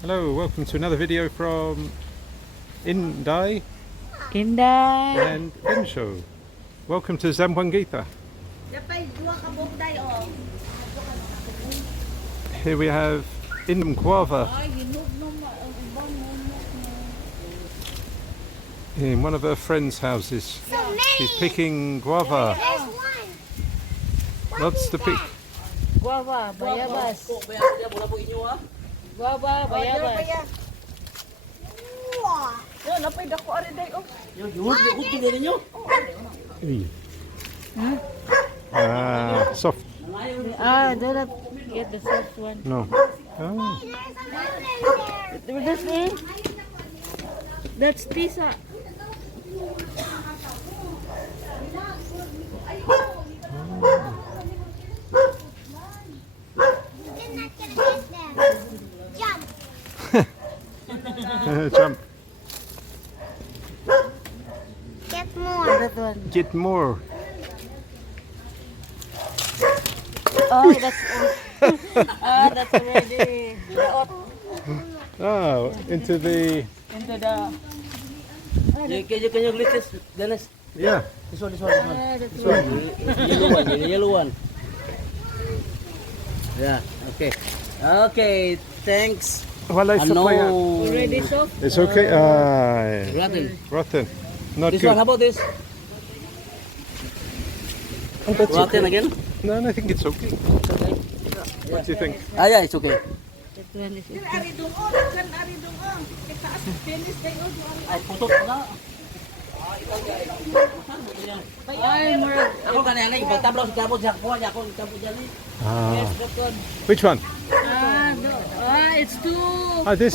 Hello, welcome to another video from Inday Inday. and Bensho. Welcome to Zamboanguita. Here we have Indum Guava in one of her friends' houses. She's picking guava. There's one. Lots to pick. Guava, bayabas. Guava, bayabas. Wow. Soft. Do not get the soft one. No. Oh. There's a lemon there. That's tisa. You're not gonna get there. Jump. Jump. Get more. That one. Get more. Oh, that's that's already Oh, into the... into the. Can you glitch this, Dennis? Yeah. This one. That's right. The yellow one. Yeah, okay. Okay, thanks. Well, I supply it. Already soft. It's okay. Rotten. Rotten. Not This good. one, how about this? Oh, that's Rotten okay. again? No, I think it's okay. What do you think? Ah, yeah, it's okay. That one is okay. Ay, putot na. Ay, more. Ako kanina, ibagtablaw si Kabot, siya kuha niya ako, Kabot dyan eh. Ah. Yes, that one. Which one? It's too. Ah, this.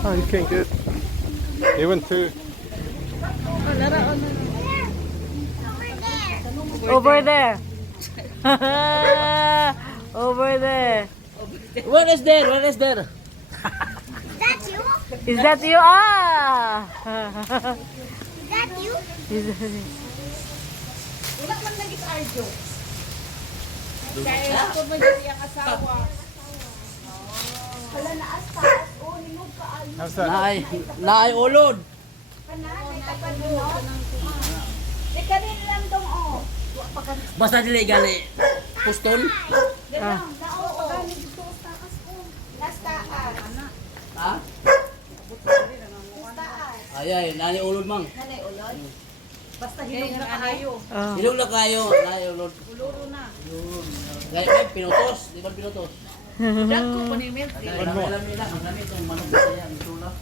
Oh, you can't get. You want to? Over there. Over there. Over there. Where is there? Where is there? That's you? Is that you? Ah! That you? Is that How's that? Naay ulod. Basta dili gali. Puston? Ha? Ay, nani ulod mang. Oh. Hilog na kayo, naay ulod. Ulod na. Gaya pinutos, di ba pinutos? One more. Alam nila, ang gamit ang manok saya, ang tula.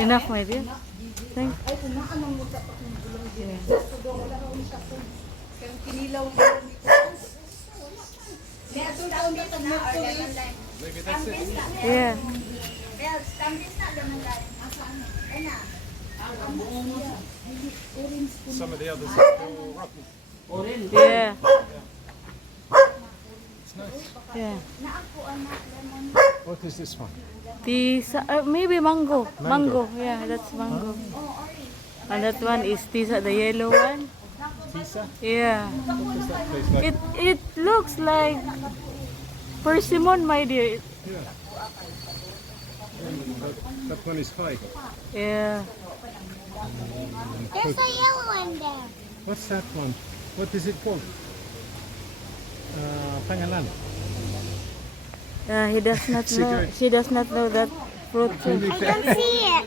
Enough, my dear. Thank Yeah. Some of the others are still rotten. Orin. Yeah. It's nice. Yeah. What is this one? Tisa, maybe mango. Mango. Yeah, that's mango. And that one is tisa, the yellow one. Tisa? Yeah. What does that taste like? It looks like persimmon, my dear. Yeah. That one is high. Yeah. There's a yellow one there. What's that one? What is it called? Pangalan. He does not know. She does not know that fruit. too. I can see it.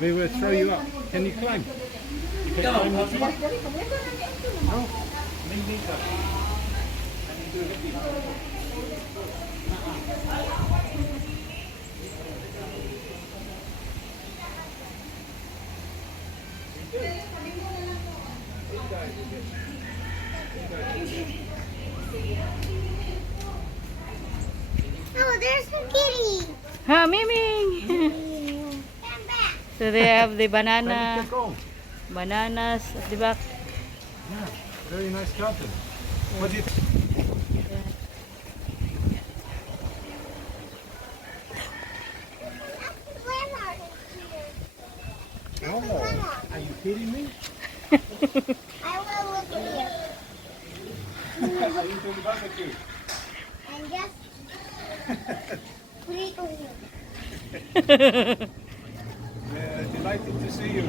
We will throw you up. Can you climb? You can climb the tree? No? Oh, there's a kitty. Ha, Miming! Stand back. So they have the Can banana, you go? bananas at the back. Yeah. Very nice garden. What do you think? Landmark is here. Oh, are you kidding me? I will look here. barbecue. And just put it on you. Yeah, delighted to see you.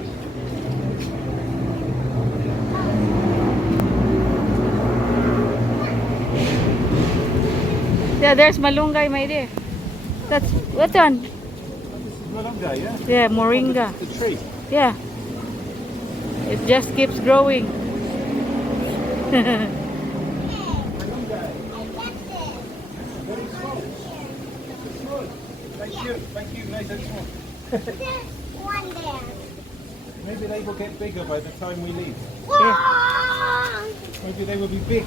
Yeah, there's malunggay, my dear. That's what one? This is Malunga, yeah? Yeah, moringa. The tree. Yeah. It just keeps growing. Malunga. I got this. Very small. Small. Thank you, nice and small. There's one there. Maybe they will get bigger by the time we leave. Whoa! Maybe they will be big.